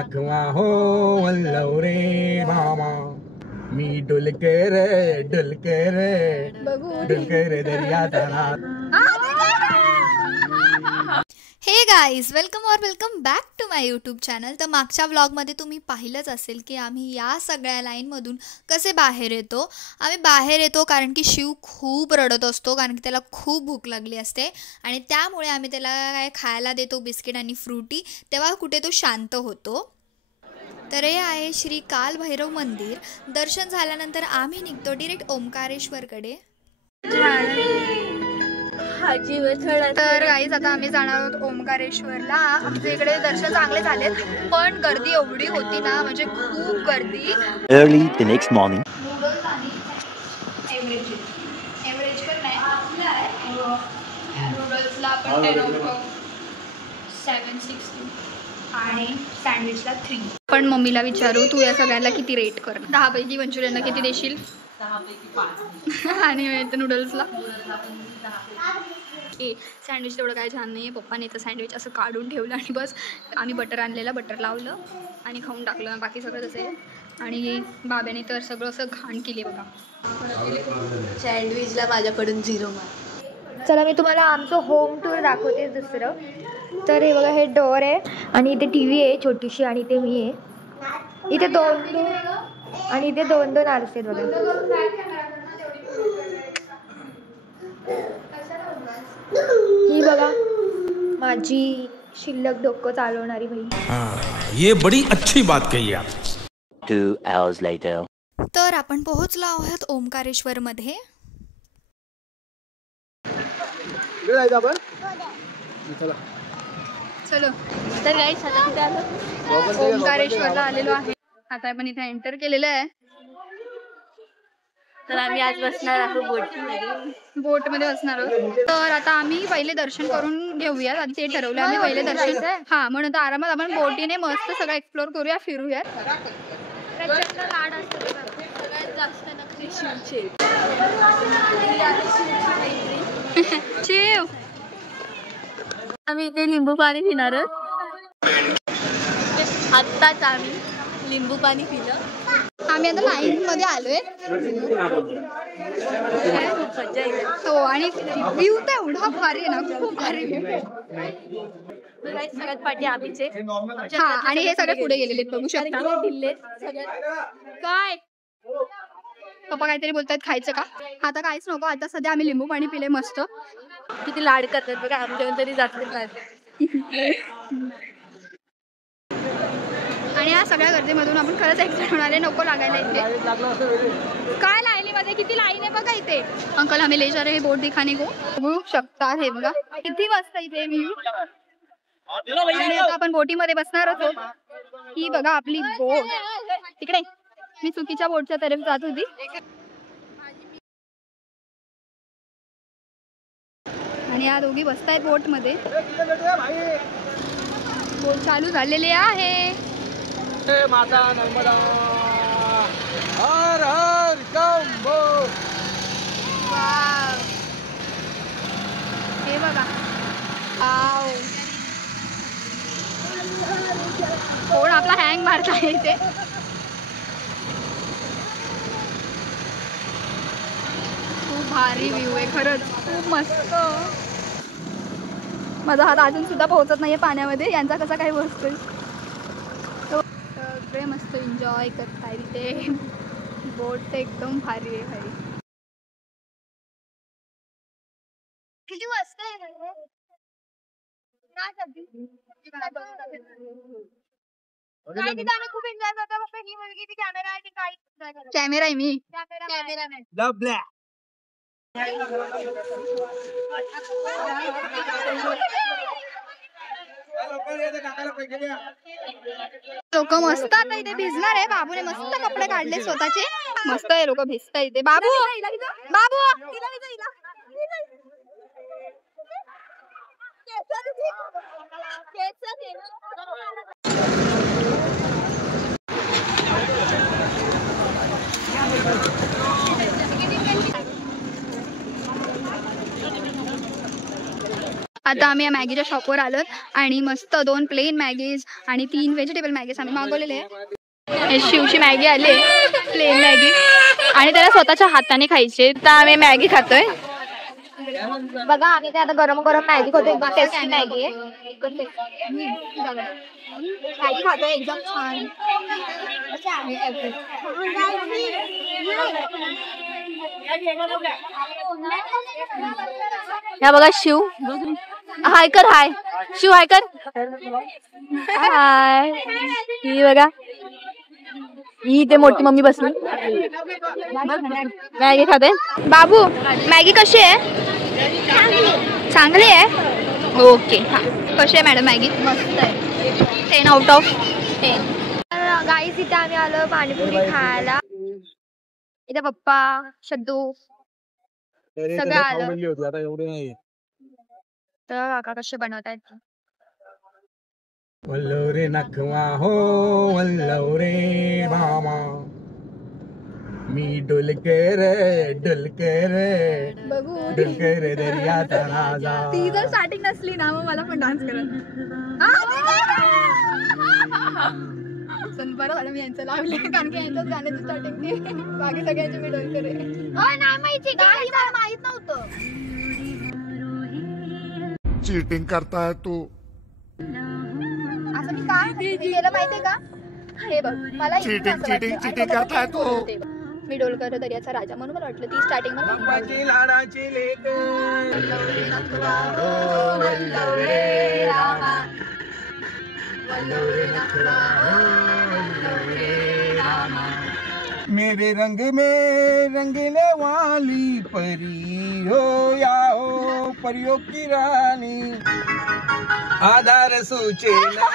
नखवा हो वल्लव रे मामा, मी डुलकर दर्याचा hey guys, welcome back to my YouTube channel. तर मागच्या व्लॉगमध्ये तुम्ही पाहिलंच असेल की आम्ही या सगळ्या लाईनमधून कसे बाहेर येतो. आम्ही बाहेर येतो कारण की शिव खूप रडत असतो, कारण की त्याला खूप भूक लागली असते आणि त्यामुळे आम्ही त्याला काय खायला देतो, बिस्किट आणि फ्रुटी. तेव्हा कुठे तो शांत होतो. तर हे आहे श्री काल भैरव मंदिर. दर्शन झाल्यानंतर आम्ही निघतो डिरेक्ट ओंकारेश्वरकडे. तर गाईज, आता आम्ही जाणार आहोत ओंकारेश्वरला. आमच्या इकडे दर्शन चांगले झालेत, पण गर्दी एवढी होती ना, म्हणजे खूप गर्दी. Early the next morning. Noodles आणि एव्हरेज पण नाही. नूडल्सला आपण 760 आणि सँडविचला 3. पण मम्मीला विचारू, तू या सगळ्याला किती रेट कर. 10 पैकी मंचुरियनला किती देशील? 10 पैकी 5. आणि नूडल्सला सँडविच तेवढं काय छान नाही आहे. पप्पाने तर सँडविच असं काढून ठेवलं आणि बस आम्ही बटर आणलेलं, बटर लावलं आणि खाऊन टाकलं. बाकी सगळं तसं आहे. आणि बाब्याने तर सगळं असं घाण केली बघा. सँडविचला माझ्याकडून 0 मार्क. चला मी तुम्हाला आमचं होम टूर दाखवते दुसरं. तर हे बघा, हे डोअर आहे आणि इथे टी व्ही आहे छोटीशी आणि इथे मी आहे. इथे 2 आणि इथे 2 आरसे आहेत बघा. ही बघा माझी शिल्लक डोकं चालवणारी बाई. ये बड़ी अच्छी बात कही आप. 2 hours later. तर आपण पोहोचलो आहोत ओंकारेश्वर मध्ये. चलो तर गाईस, आता कुठे आलो? ओंकारेश्वरला आलेलो आहे. आता आपण इथे एंटर केलेलं आहे. तर आम्ही आज बसणार आहोत बोटमध्ये बसणार आहोत. तर आता आम्ही पहिले दर्शन करून घेऊया. आधी ते ठरवलं आम्ही पहिले दर्शन. हा, म्हणून आरामात आपण बोटीने मस्त सगळं एक्सप्लोर करूया, फिरूया. लाड असतो सगळ्यात जास्त नक्की शिवचे. शिव, आम्ही इथे लिंबू पाणी पिणार आहोत. आत्ताच आम्ही लिंबू पाणी पिलं. आम्ही आता लाईन मध्ये आलोय. हो, आणि व्ह्यू तर एवढा भारी आहे ना, खूप भारी व्ह्यू. सगळ्यात पाठी आम्हीचे. हा, आणि हे सगळे पुढे गेलेले बघू शकता. काय पप्पा काहीतरी बोलतात, खायचं का? आता काहीच नको, आता सध्या आम्ही लिंबू पाणी पिले मस्त. किती लाड करतात बघा, आमच्या तरी जास्त आणि या सगळ्या गर्दीमधून आपण खरंच एक्साइट होणार आहे. नको लागायला इथे. काय लाईनीमध्ये किती लाईन आहे बघा इथे. अंकल हमें ले जा रहे हैं बोट दिखाने को. बघू शकता, हे बघा किती मस्त इथे व्ह्यू. आणि आता आपण बोटीमध्ये बसणार आहोत. ही बघा आपली बोट. तिकडे मी चुकीच्या बोटच्या तरफ जात होती. आणि या दोघी बसतायत बोट मध्ये. बोट चालू झालेली आहे. माता नर्मदा हर हर शंभो. हे बघा, फोन आपला हँग मारत आहे इथे. खूप भारी व्ह्यू आहे खरंच, खूप मस्त. माझा हात अजून सुद्धा पोहोचत नाहीये पाण्यामध्ये. यांचा कसा काय बसतोय. सगळे मस्त एन्जॉय करताय तिथे. बोट तर एकदम भारी आहे भाई. किती मस्त आहे. काही ठिकाणी खूप एन्जॉय करतात. फक्त ही मुलगी ती कॅमेरा आहे, ती काही एन्जॉय करत. कॅमेरा आहे मी. कॅमेरामॅन. लोक मस्त आता इथे भिजणार आहे. बाबूने मस्त कपडे काढले स्वतःचे. मस्त आहे, लोक भिजताय इथे. बाबू बाबू आता आम्ही या मॅगीच्या शॉपवर आलोत आणि मस्त 2 प्लेन मॅगीज आणि 3 व्हेजिटेबल मॅगीज आम्ही मागवलेले आहे. शिवची मॅगी आली प्लेन मॅगी आणि त्याला स्वतःच्या हाताने खायचे. तर आम्ही मॅगी खातोय. बघा आम्ही ते आता गरम गरम मॅगी खातोय. एकदम टेस्टी मॅगी आहे. मॅगी खातोय एकदम छान. या बघा शिव हाय कर. हाय शिव हाय कर. हाय. ही बघा ही ते मोठी मम्मी बसली मॅगी खाते. बाबू मॅगी कशी आहे? चांगली आहे. ओके हां कशी आहे मॅडम मॅगी? मस्त आहे. 10 आउट ऑफ 10. तर गाईस इथे आम्ही आलो पाणीपुरी खायला. इथे पप्पा शद्दू सगळं आलं. तर काका कसे बनवतायत. वल्लव रे नखवा हो वल्लव रे मामा मी डुलके रे दर्याचा राजा. ती जर स्टार्टिंग नसली ना मग मला पण डान्स करत. बरं झालं मी यांचं लावले कारण की यांच्याच गाण्याची स्टार्टिंग ती बाकी सगळ्यांची मी डोलकर आहे. मला माहित नव्हतं. चीटिंग करता है तू. असं मी काय केलं माहितीये का? हे बघ मला चीटिंग करता है तू. मी डोलकर दर्याचा राजा म्हणून मला वाटलं ती स्टार्टिंग बापाची लाडाची लेक मेरे रंग में रंगने वाली परी हो या हो परियों की रानी आधार सूचना.